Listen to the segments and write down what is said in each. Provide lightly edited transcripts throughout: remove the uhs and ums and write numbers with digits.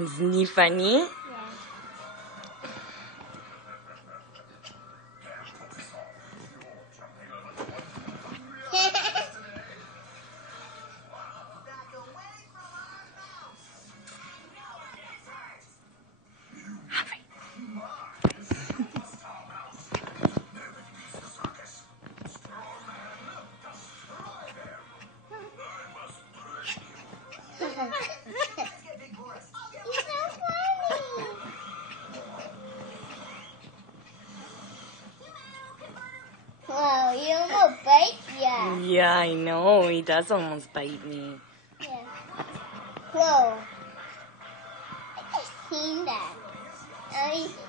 Isn't he funny? Yeah. Humphrey. You're so funny. Wow, you almost bite ya. Yeah, I know. He does almost bite me. Yeah. Whoa. I just seen that.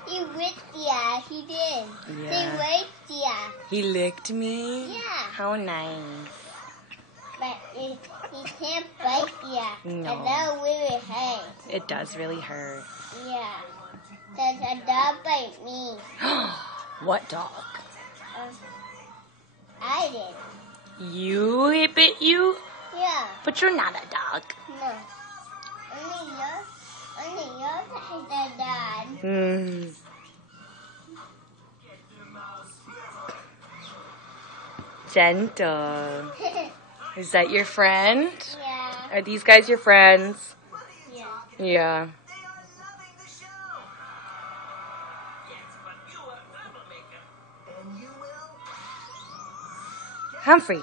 He whipped ya. He did. Yeah. He raped ya. He licked me? Yeah. How nice. But he can't bite ya. No. And that really hurts. It does really hurt. Yeah. Does a dog bite me? What dog? I did. You, it bit you? Yeah. But you're not a dog. No. Only yours is a dog. Mm. Gentle. Is that your friend? Yeah. Are these guys your friends? Yeah. Yeah. Humphrey.